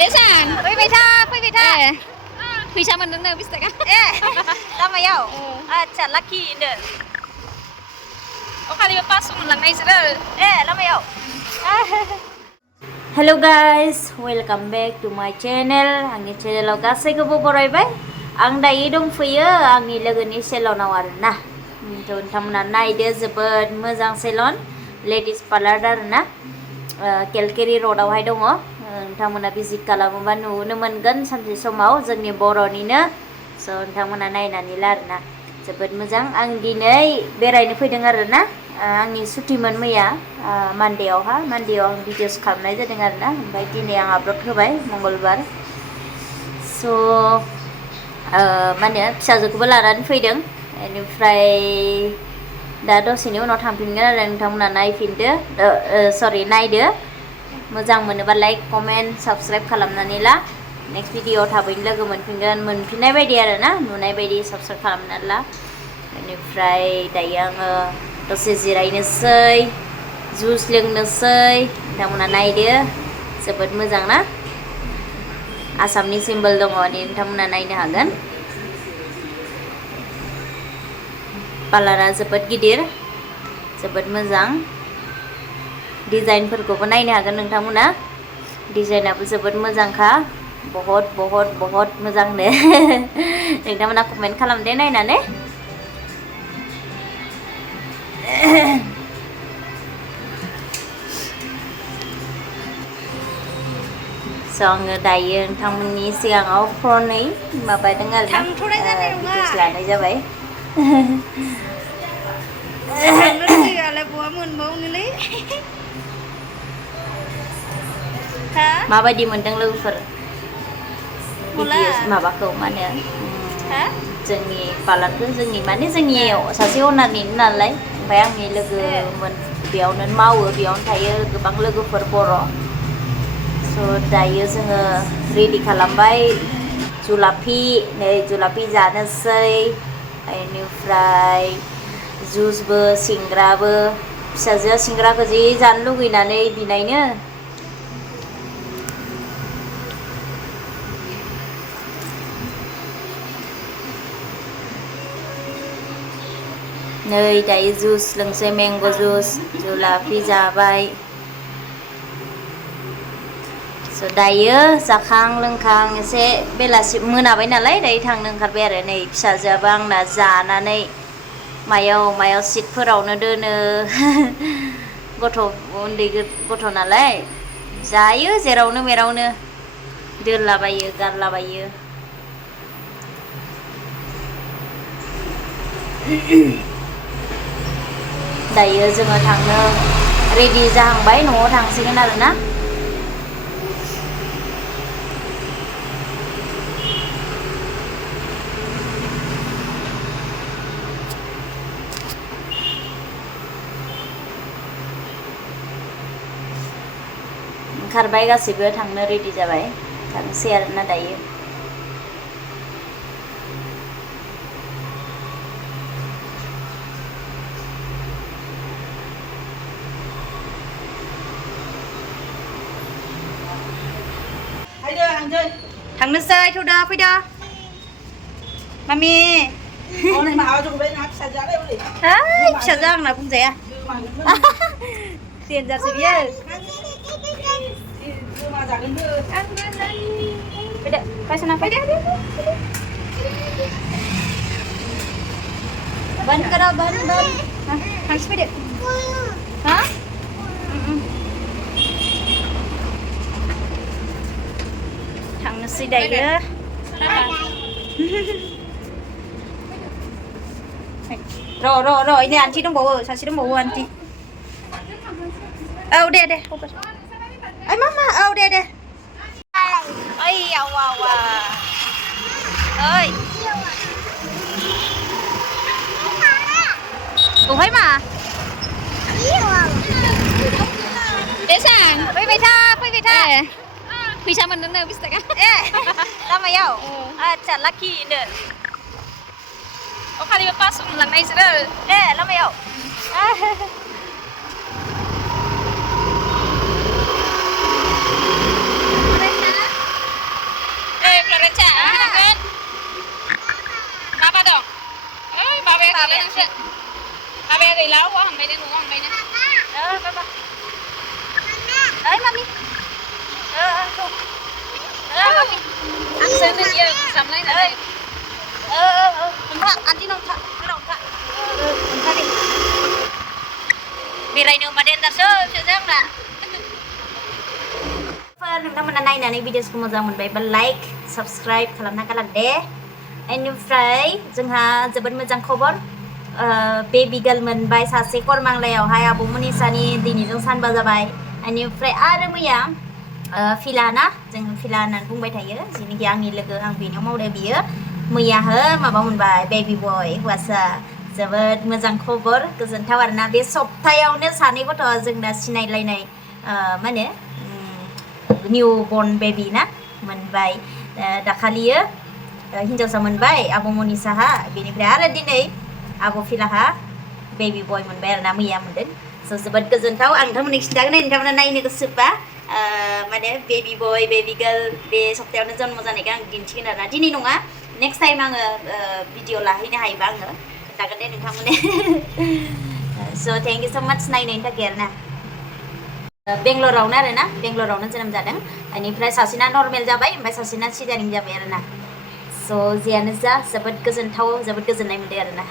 Desang, fai ta. Fisa menenang bisa kan? Lamayaw. Acha lucky inde. Oh kali pas ulang nai sudah. Lamayaw. Hello guys, welcome back to my channel. Angni channel गासैखौबो बरायबाय. आं दायो दंफैयो आंनि लोगोनि सेलनाव आरोना. नोंथांमोना नायदो जोबोद मोजां सेलन लेडिस पार्लार आरोना. केलकेरि र'डआवहाय दङ. नोंथांमोना भिजिट खालामोबा नुनो मोनगोन सानसे समाव जोंनि बर'निनो स' नोंथांमोना नायनानै ला आरोना जोबोद मोजां आं दिनै बेरायनो फैदों आरोना आंनि सुटिमोन मैया मानदेआव आं भिडिअस खालामनाय जादों आरोना ओमफ्राय दिनै आं आपल'ड होबाय मंगलबार स' मा होनो फिसाजोखौबो लानानै फैदों बेनिफ्राय दा दसेनि उनाव थांफिनगोन आरो नोंथांमोना नायफिनदो सरि नायदो मोजां मोनोबा लाइक कमेन्ट साबस्क्राइब खालामनानै ला नेक्स्ट भिडिअ थाबैनो लोगो मोनफिननाय बायदि आरोना नुनाय बायदि साबस्क्राइब खालामनानै ला बेनिफ्राय दायो आङो दसे जिरायनोसै जुस लोंनोसै नोंथांमोना नायदो जोबोद मोजां ना आसामनि सिम्बल दङ नोंथांमोना नायनो हागोन पार्लारा जोबोद गिदिर जोबोद मोजां डिजाइनफोरखौबो नायनो हागोन नोंथांमोना डिजाइनाबो जोबोद मोजांखा बहुत मोजां नो नोंथांमोना कमेन्ट खालामदो नायनानै स' आङो दायो नोंथांमोननि सिगाङाव फनै माबादों आरोना भिडिअस लानाय जाबाय माबायदि मोनदों लोगोफोर भिडिअस माबाखौ मा होनो जोंनि पार्लारखौ जोंनि माने जोंनि सासे अनारनि नालाय ओमफ्राय आंनि लोगोमोन बेयावनो मावो बेयावनो थायो गोबां लोगोफोर बर' स' दायो जोङो रेडि खालामबाय जुलाफि नै जुलाफि जानोसै बेनिफ्राय जुसबो सिंग्राबो फिसाजोआ सिंग्राखौ जि जानो लुगैनानै बिनायनो नै दायो जुस लोंसै मेंग' जुस जुलाफि जाबाय स' दायो जाखां लोंखां एसे बेलासि मोनाबाय नालाय दायो थांनो ओंखारबाय आरो नै फिसाजोआबो आंना जानानै मायाव सिटफोरावनो दोनो गथ' उन्दै गथ' नालाय जायो जेरावनो मेरावनो दोनलाबायो गारलाबायो दायो जोङो थांनो रेडि जाहांबाय न'आव थांसिगोन आरोना ओंखारबाय गासैबो थांनो रेडि जाबाय थांसै आरोना दायो थांनोसै थौदा फैदा मामि फिसाजो आंना बुंजाया देनजारसो बियो फैदो फायसना फैदो बंद करो बंद थांसै फैदो हा थांनोसै दायो र' इनै आन्टि दंबावो सासे दंबावो आन्टि औ दे ओइ मामा औ दे ओइ आवा ओइ बहाय मा Desang, फैबाय था fisa menenang bisa kan? Lamayaw. Acha lucky inde. Oh kali pas ulang nai sudah. Lamayaw. थांसो बाबाया गैला औवा हांबायनो न'आव हांबायनो बाबा ओइ मामि थ' मामि आंसो नोंनिया जामलायनानै हमथा आन्टिनाव था गोलाव था हमथा दे बेरायनो होनबा देन्जारसो फिसाजो आंना नोंथांमोना नायनानै भिडिअसखौ मोजां मोनबायबा लाइक साबस्क्राइब खालामना गालां दे बेनिफ्राय जोंहा जोबोद मोजां खबर बेबि गार्ल मोनबाय सासे करमांलायावहाय आब' मनिसानि दिनैजों सानबा जाबाय बेनिफ्राय आरो मैया फिला ना जों फिला होननानै बुंबाय थायो जेनाखि आंनि लोगो आं बेनियाव मावदो बियो मैयाहो माबा मोनबाय बेबि बय हौवासा जोबोद मोजां खबर गोजोनथाव आरोना बे सप्तायावनो सानै गथ'आ जोंना सिनायलायनाय मा होनो निउ बर्न बेबि ना मोनबाय दाखालियो हिन्जावसा मोनबाय आब' मनिसाहा बेनिफ्राय आरो दिनै आब' फिलाहा बेबि बय मोनबाय आरोना मैया मोनदों स' जोबोद गोजोनथाव आं नोंथांमोननो खिन्थागोन नोंथांमोना नायनो गोसोबा माने बेबि बय बेबि गार्ल बे सप्तायावनो जन्म जानायखौ आं दिन्थिगोन आरोना दिनै नङा नेक्स्ट टाइम आङो भिडिअ लाहैनो हायोबा आङो खोन्थागोन दे नोंथांमोननो स' थेंक इउ स' माच नायनायनि थाखाय आरोना बेंगलरावनो आरोना बेंगलरावनो जोनोम जादों बेनिफ्राय सासेना नर्मेल जाबाय ओमफ्राय सासेना सिजारिं जाबाय आरोना स' जियानो जा जोबोद गोजोनथाव जोबोद गोजोननाय मोनदों आरोना